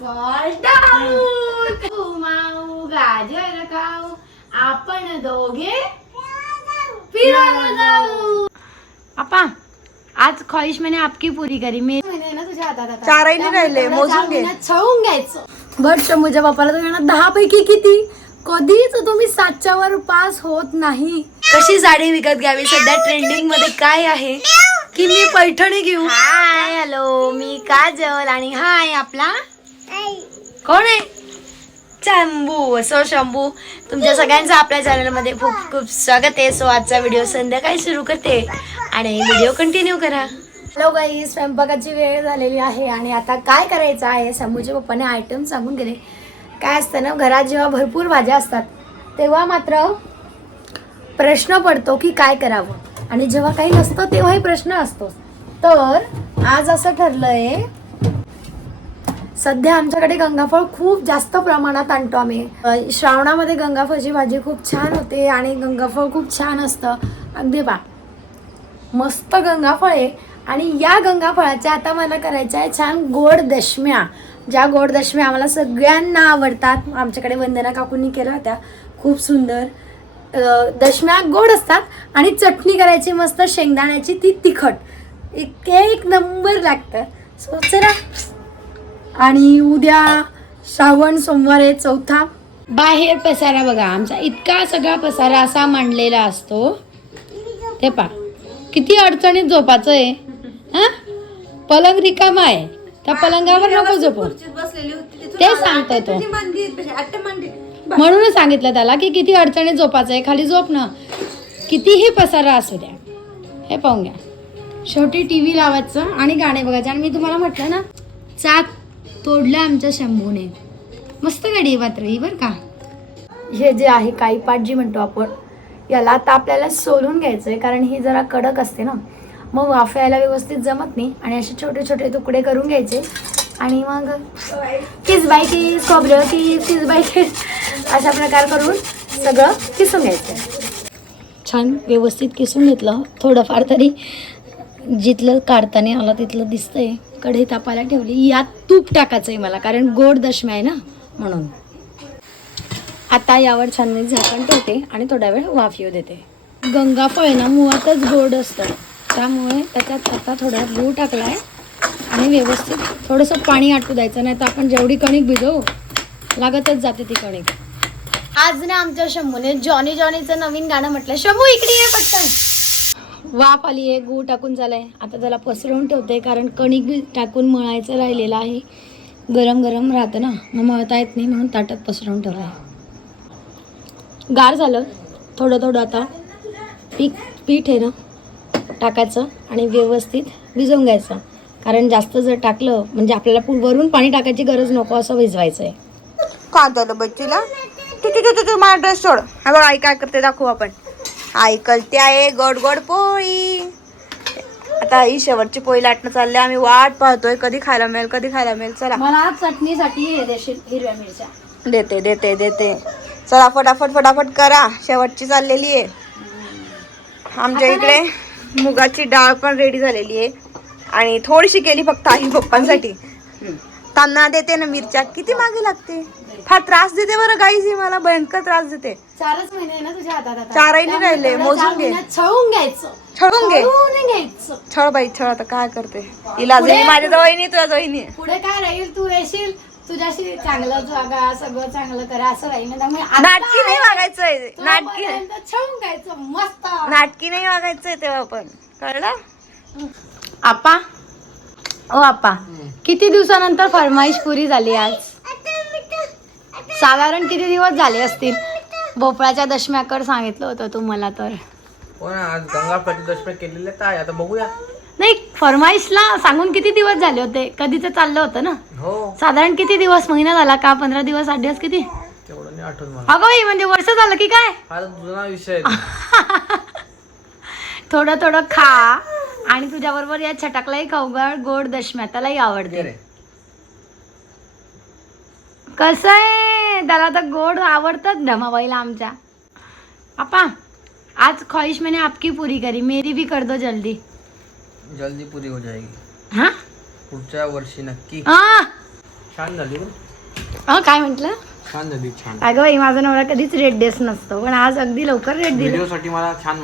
Fall down माऊ गाजर खाऊ. आपण दोघे फिरायला जाऊ. आपा आज ख्वाहिश मैंने आपकी पूरी करी. मी महिने ना तुझ्या हातात आता. चारही त्यामुळे राहिले, तेवढ्या मोजून चार घे. छळून घ्यायचं. बट शंभूच्या बापाला तर म्हणा दहा पैकी किती? कधीच तुम्ही सातच्या वर पास होत नाही. कशी साडी विकत घ्यावी? सध्या ट्रेंडिंगमध्ये काय आहे? की मी पैठणी घेऊ? Hi hello. मी काजल आणि हाय आपला कोण आहे? शंभू सो शंभू. तुमच्या सगळ्यांचं आपल्या चॅनलमध्ये खूप खूप स्वागत आहे. सो आजचा व्हिडिओ संध्याकाळी सुरू करते. आणि व्हिडिओ कंटिन्यू करा. हॅलो गाई स्वयंपाकाची वेळ झालेली आहे आणि आता काय करायचं आहे? शंभूच्या पप्पाने आयटम सांगून गेले काय असतं ना घरात जेव्हा भरपूर भाज्या असतात तेव्हा मात्र प्रश्न पडतो की काय करावं? आणि जेव्हा काही नसतं तेव्हाही प्रश्न असतो. तर आज असं ठरलंय सध्या आमच्याकडे गंगाफळ खूप जास्त प्रमाणात आणतो आम्ही. श्रावणामध्ये गंगाफळची भाजी खूप छान होते आणि गंगाफळ खूप छान असतं. अगदी बा मस्त गंगाफळ आहे आणि या गंगाफळाच्या आता मला करायच्या आहे छान गोड दशम्या ज्या गोड दशम्या आम्हाला सगळ्यांना आवडतात. आमच्याकडे वंदना काकूंनी केल्या होत्या. खूप सुंदर. दशम्या गोड असतात आणि चटणी करायची मस्त शेंगदाण्याची ती तिखट. एक एक नंबर लागतं. सो चला. आणि उद्या श्रावण सोमवार आहे चौथा. बाहेर पसारा बघा. आमचा इतका सगळा पसारा असा मांडलेला असतो. ते पा किती अडचणीत झोपाचं आहे हा? पलंग रिकामा आहे. त्या पलंगावर नको झोपू. ते सांगतोय तो. म्हणूनच सांगितलं त्याला की किती अडचणीत झोपाचं आहे खाली झोप ना. कितीही पसारा असू द्या. हे पाहून घ्या. शेवटी टी व्ही लावायचं आणि गाणे बघायचे. आणि मी तुम्हाला म्हटलं ना चाक तोडलं आमच्या शंभूने. मस्त गाडी आहे मात्र ही बरं का. हे जे आहे काही पाट जी म्हणतो आपण याला आता आपल्याला सोलून घ्यायचं आहे कारण ही जरा कडक असते ना. मग वाफायला व्यवस्थित जमत नाही आणि असे छोटे छोटे तुकडे करून घ्यायचे. आणि मग किस बाय किस खोबरं किस किस बाय किस अशा प्रकार करून सगळं किसून घ्यायचं छान व्यवस्थित किसून घेतलं. थोडंफार तरी जिथलं काढताना आला तिथलं दिसतंय. कढई तापायला ठेवली यात तूप टाकायचं आहे मला कारण गोड दशमी आहे ना म्हणून. आता यावर छान मी झाकण ठेवते आणि थोडा वेळ वाफ येऊ देते गंगाफळ आहे ना मुळातच गोड असतं. त्यामुळे त्याच्यात आता थोडा गूळ टाकला आहे आणि व्यवस्थित थोडंसं पाणी आटू द्यायचं नाही तर आपण जेवढी कणिक भिजवू लागतच जाते ती कणिक. आज ना आमच्या शंभूने जॉनी जॉनीचं नवीन गाणं म्हटलं शंभू इकडे ये पटकन. वाफ आली आहे गूळ टाकून झालाय. आता त्याला पसरवून ठेवते कारण कणिक बी टाकून मळायचं राहिलेलं आहे. गरम गरम राहतं ना मग मळता येत नाही म्हणून ताटात पसरवून ठेवलं आहे गार झालं थोडं थोडं आता पीक पीठ आहे ना टाकायचं आणि व्यवस्थित भिजवून घ्यायचं. कारण जास्त जर टाकलं म्हणजे आपल्याला पु- वरून पाणी टाकायची गरज नको असं भिजवायचं आहे का झालं बच्चूला? तू तू तू तू माझा ड्रेस सोड. हा बघ आई काय करते दाखवू आपण. आई करते आहे गोड गोड पोळी. आता ही शेवटची पोळी लाटणं चालली आम्ही वाट पाहतोय. कधी खायला मिळेल कधी खायला मिळेल. चला. मला चटणीसाठी हे देशील हिरव्या मिरच्या. देते देते देते. चला फटाफट फटाफट करा. शेवटची चाललेली आहे. आमच्या इकडे मुगाची डाळ पण रेडी झालेली आहे. आणि थोडीशी केली फक्त आई पप्पांसाठी. तांदळा देते ना मिरच्या. किती मागे लागते? फार त्रास देते बरं गाईज ही मला भयंकर त्रास देते. चारच महिने आहे ना तुझ्या हातात आता. चारही नाही राहिले, मोजून चार घे. महिन्यात छळून घ्यायचं. छळून घे. छळून घ्यायचं. छळ बाई छळ आता काय करते? इलाज पुढे- नाही माझ्या जवळ नाही तुझ्या जवळ नाही. पुढे काय राहील? तू येशील? तुझ्याशी चांगलं जागा सगळं चांगलं करा असं राहील ना. त्यामुळे आता नाटकी नाही आहे. वागायचंय. नाटकी तोपर्यंत छळून घ्यायचं मस्त. नाटकी नाही वागायचंय तेव्हा पण. कळलं? आपा ओ आपा किती दिवसानंतर फरमाईश पुरी झाली आज? साधारण किती दिवस झाले असतील? भोपळाच्या दशम्याकर सांगितलं होतं तू मला तर. हो आज केलेले आता बघूया. नाही फरमाईशला सांगून किती दिवस झाले होते? कधीच चाललं होतं ना? हो. साधारण किती दिवस महिना झाला का? पंधरा दिवस आठ दिवस किती? तेवढं नाही आठवत मला. अगं बाई म्हणजे वर्ष झालं की काय? हा जुना विषय आहे. थोडं थोडं खा. आणि तुझ्याबरोबर या छटाकलाही खाऊ ग गोड दशम्या त्यालाही ते आवडते रे. कसं आहे? त्याला तर गोड आवडतात धमाबाईला आमच्या. आपा आज ख्वाहिश मैंने आपकी पूरी करी मेरी भी कर दो जल्दी. जल्दी पुरी हो जाएगी. हाँ? पुढच्या वर्षी नक्की. हाँ. छान झाली हा काय म्हटलं? छान झाली छान. अगं बाई माझा नवरा कधीच रेड डेस नसतो पण आज अगदी लवकर रेड दिली. व्हिडिओ साठी मला छान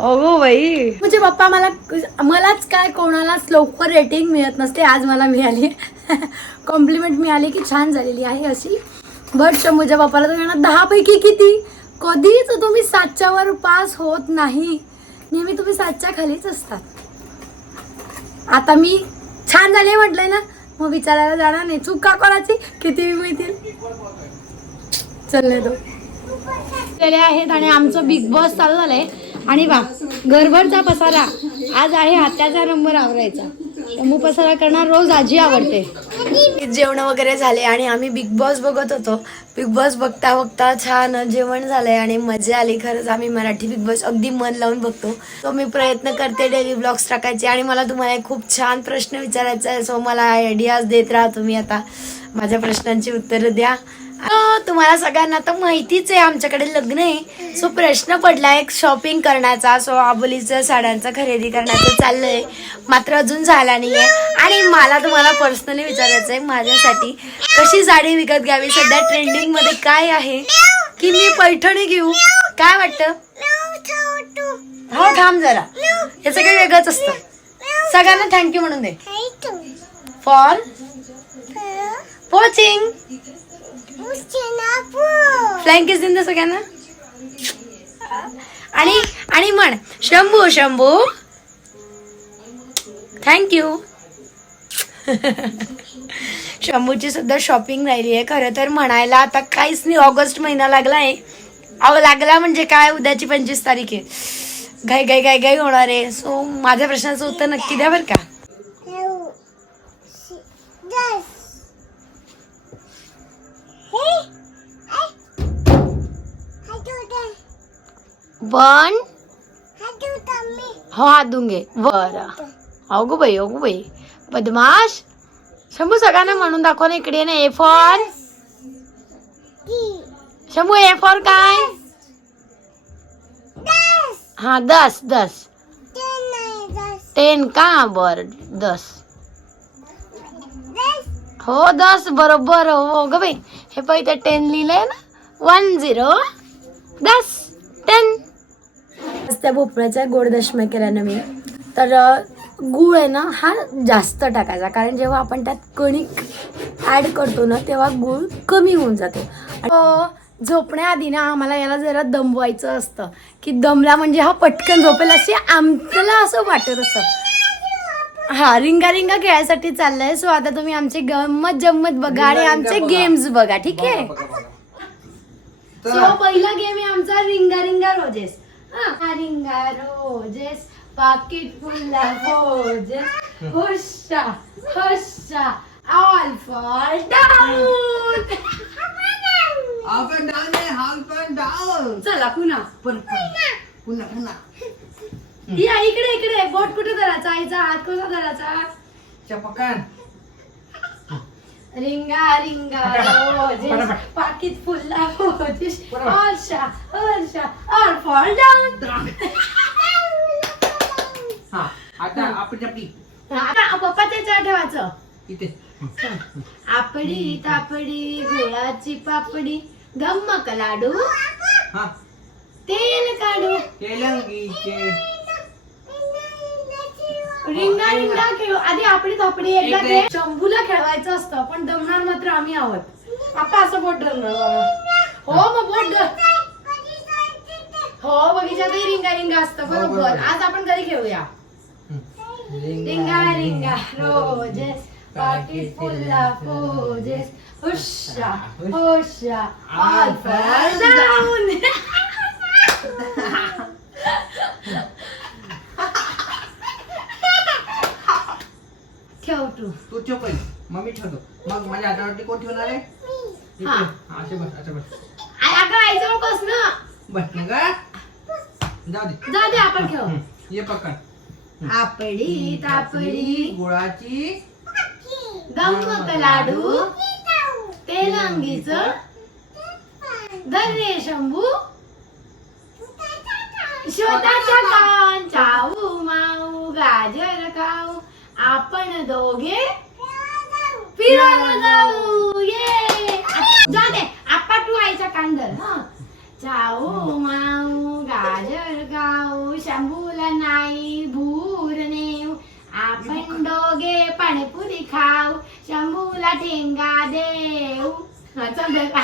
अगो बाई. म्हणजे पप्पा मला मलाच काय कोणालाच लवकर रेटिंग मिळत नसते आज मला मिळाली. कॉम्प्लिमेंट मिळाली की छान झालेली आहे अशी. बट शंभूच्या पप्पाला तर दहा पैकी किती? कधीच तुम्ही सातच्या वर पास होत नाही. नेहमी तुम्ही सातच्या खालीच असतात. आता मी छान झाले म्हटलंय ना मग विचारायला जाणार नाही. चूक का करायची किती मिळतील? चल तो. केले आहेत आणि आमचं बिग बॉस चालू झालंय. आणि वा घरभरचा पसारा. आज आहे हात्याचा नंबर आवरायचा. शंभू पसारा करणार रोज आजी आवडते. जेवण वगैरे झाले आणि आम्ही बिग बॉस बघत होतो. बिग बॉस बघता बघता छान जेवण झालंय आणि मजा आली. खरंच आम्ही मराठी बिग बॉस अगदी मन लावून बघतो. तो मी प्रयत्न करते डेली ब्लॉग्स टाकायचे आणि मला तुम्हाला एक खूप छान प्रश्न विचारायचा आहे. सो मला आयडियाज देत राहा तुम्ही आता. माझ्या प्रश्नांची उत्तरं द्या. तुम्हाला सगळ्यांना तर माहितीच आहे आमच्याकडे लग्न आहे. सो प्रश्न पडला एक शॉपिंग करण्याचा सो आबोलीचं साड्यांचा खरेदी करण्याचं चाललंय. मात्र अजून झाला नाहीये. आणि मला तुम्हाला पर्सनली विचारायचं आहे माझ्यासाठी कशी साडी विकत घ्यावी? सध्या ट्रेंडिंगमध्ये काय आहे? की मी पैठणी घेऊ? काय वाटतं? हो थांब जरा. याचं काही वेगळंच असतं. सगळ्यांना थँक्यू म्हणून दे. फॉर वॉचिंग फ्लाइंग किस देऊन दे सगळ्यांना आणि आणि म्हण शंभू शंभू. थँक्यू शंभूची सुद्धा शॉपिंग राहिली आहे. खरं तर म्हणायला आता काहीच नाही. ऑगस्ट महिना लागला आहे. अहो लागला म्हणजे काय? उद्याची पंचवीस तारीख आहे. घाई घाई घाई घाई होणार आहे. सो माझ्या प्रश्नाचं उत्तर नक्की द्या बरं का. वन हो हात धुंगे. बरं अगो बाई अगो बाई. बदमाश. शंभू सगळ्यांना म्हणून दाखव ना इकडे ना. A for Shambhu A for काय? हा दस दस टेन का? बर दस हो दस बरोबर. हो, हो ग बाई. हे पहिलं टेन लिहिलंय ना? वन झिरो दस टेन त्या भोपळ्याच्या गोड दशम्या केल्यानं मी तर गूळ आहे ना हा जास्त टाकायचा. कारण जेव्हा आपण त्यात कणिक ॲड करतो ना तेव्हा गूळ कमी होऊन जातो. हो, झोपण्याआधी ना आम्हाला याला जरा दमवायचं असतं. की दमला म्हणजे हा पटकन झोपेल असे आमच्याला असं वाटत असतं. हा रिंगा रिंगा खेळायसाठी चाललंय. सो आता तुम्ही आमची गंमत जम्मत बघा आणि आमचे गेम्स बघा ठीक आहे? सो पहिला गेम आहे आमचा रिंगा रिंगा रोजेस. हा ring a roses pocket full of roses husha husha all fall down आपण डाऊन आहे आपण डाऊन चला पुन्हा पुन्हा पुन्हा. या इकडे इकडे. बोट कुठे धरायचा? आईचा हात कसा धरायचा? चपकान. Ring a ring a roses pocket roses. Husha husha all fall down हा आता आपण आपली आता पप्पाच्या याच्यावर ठेवायचं. इथे. आपडी तापडी गोळाची पापडी गम्मक लाडू तेल काढू. तेलंगीचे. रिंगा रिंगा खेळू. आधी आपडी थापडी एकदा एक ते शंभूला खेळवायचं असतं पण दमणार मात्र आम्ही आहोत. आपा असं बोट धरणार बाबा हो मग बोट धर. हो बगीच्यातही रिंगा रिंगा असतं बरोबर. आज आपण कधी खेळूया. रिंगा ring a roses pocket full of roses. Husha husha all fall down ठेव तू तू ठेव पहिले मग मी ठेवतो मग माझ्या हातावरती कोण ठेवणार आहे इथे. हा. हा, असे बस असे बस. आ- अगं आईजवळ बस ना. बस ना का जाऊ दे. जाऊ दे आपण खेळू हं, ये पकड. आपडी तापडी. गुळाची. गंमक लाडू. तेलंगीच. दर्रे शंभू. शोधाच्या कान चाऊ माऊ गाजर खाऊ. आपण दोघे फिरायला जाऊ. ये जा दे. आपा तू आईचा कांदर. जाऊ माऊ गाजर गाऊ शंभूला नाही भूर नेऊ. आपण दोघे पाणीपुरी खाऊ शंभूला ठेंगा देऊ. हा, चल बे.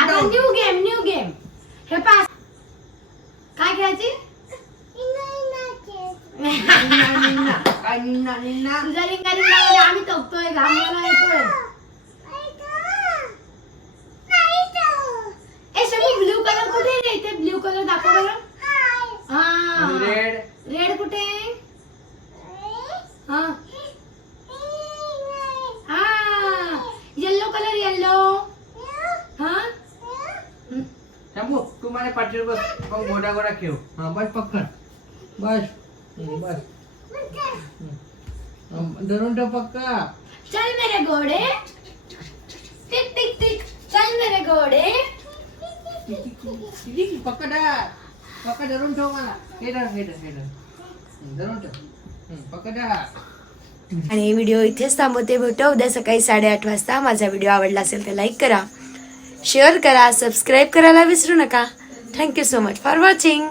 आता न्यू गेम न्यू गेम हे पास काय खेळायची? काय निन्ना. निन्ना तुझा रिंगा रिंगा मध्ये आम्ही तोपतोय घामाला येतोय. ए शमी ब्ल्यू कलर कुठे रे? ते ब्ल्यू कलर दाखव बरं. हा. रेड. रेड कुठे? हा. हा. येल्लो कलर येल्लो हा? शंभू तू माझ्या पाठीवर बस. मग गोडा गोडा खेळ. हा बस पक्कड बस. हम्म, बस. हम्म, धरून ठेव पक्का. चल मेरे घोडे. टिक टिक टिक. चल मेरे घोडे. किती पक्कड आहे. पक्का धरून ठेव मला. हे धर हे धर हे हम्म, धरून ठेव. पक्कड आहे. आणि व्हिडिओ इथेच थांबवते. भेटू उद्या सकाळी साडेआठ वाजता. माझा व्हिडिओ आवडला असेल तर लाईक करा. शेअर करा. सबस्क्राईब करायला विसरू नका. Thank you so much for watching